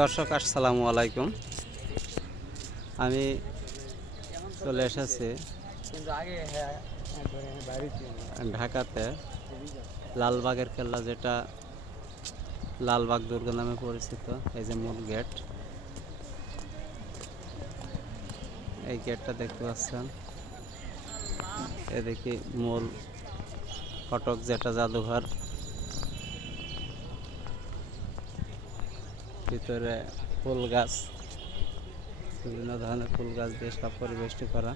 দর্শক, আসসালামু আলাইকুম। আমি চলে এসেছি ঢাকাতে, লালবাগের কেল্লা যেটা লালবাগ দুর্গ নামে পরিচিত, এই যে মূল গেট। এই গেটটা দেখতে পাচ্ছেন। এদিকে মূল ফটক যেটা জাদুঘর। ভিতরে ফুল গাছ, বিভিন্ন ধরনের ফুল গাছ দিয়ে সব পরিবেশটি করা।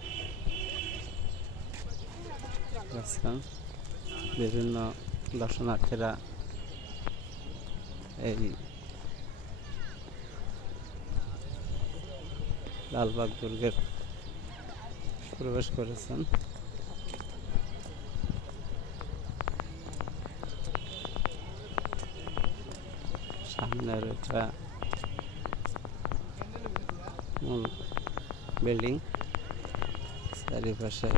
বিভিন্ন দর্শনার্থীরা এই লালবাগ দুর্গের প্রবেশ করেছেন। সামনের এটা মূল বিল্ডিং চারিপাশে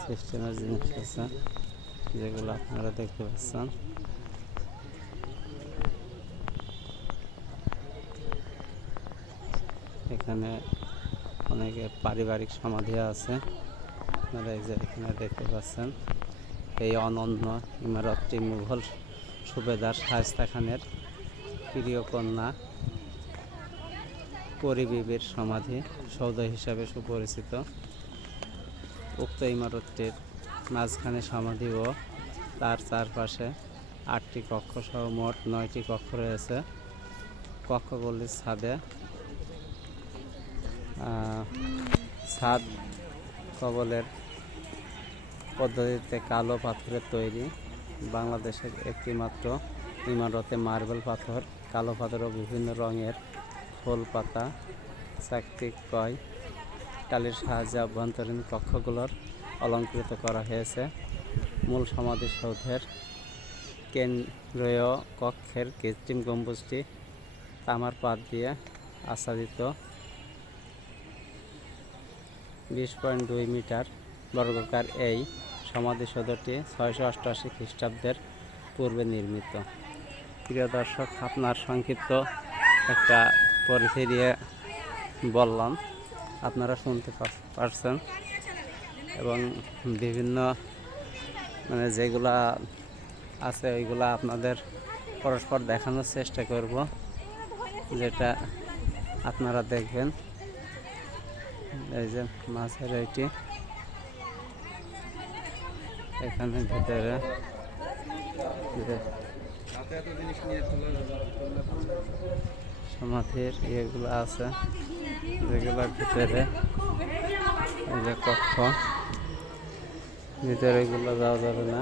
সিস্টেমের জিনিস আছে যেগুলো আপনারা দেখতে পাচ্ছেন এখানে অনেকের পারিবারিক সমাধি আছে আপনারা এই যে এখানে দেখতে পাচ্ছেন এই অনন্য ইমারতটি মুঘল সুবেদার শায়স্তা খানের প্রিয় কন্যা পরিবিবির সমাধি সৌধ হিসাবে সুপরিচিত। উক্ত ইমারতটির মাঝখানে সমাধি ও তার চারপাশে আটটি কক্ষ সহ মোট নয়টি কক্ষ রয়েছে। কক্ষগুলির ছাদে ছাদ কবলের পদ্ধতিতে কালো পাথরের তৈরি বাংলাদেশের একটি মাত্র ইমারতে মার্বেল পাথর, কালো পাথর ও বিভিন্ন রঙের ফুল পাতা, চাকতিক কয়, টালির সাহায্যে অভ্যন্তরীণ কক্ষগুলোর অলঙ্কৃত করা হয়েছে। মূল সমাধিসৌধের কেন্দ্রীয় কক্ষের কৃত্রিম গম্বুজটি তামার পাত দিয়ে আচ্ছাদিত। বিশ পয়েন্ট দুই মিটার বর্গকার এই সমাধিসৌধটি ছয়শো অষ্টআশি খ্রিস্টাব্দের পূর্বে নির্মিত। প্রিয় দর্শক, আপনার সংক্ষিপ্ত একটা পরিচয় দিয়ে বললাম। আপনারা শুনতে পারছেন এবং বিভিন্ন মানে যেগুলা আছে ওইগুলা আপনাদের পরস্পর দেখানোর চেষ্টা করব, যেটা আপনারা দেখবেন। এই যে মাছের এইটি এখানে ভিতরে। সমাধির ইয়েগুলো আছে, যেগুলোর ভিতরে এই যে কক্ষ। ভিতরে এগুলো যাওয়া যাবে না।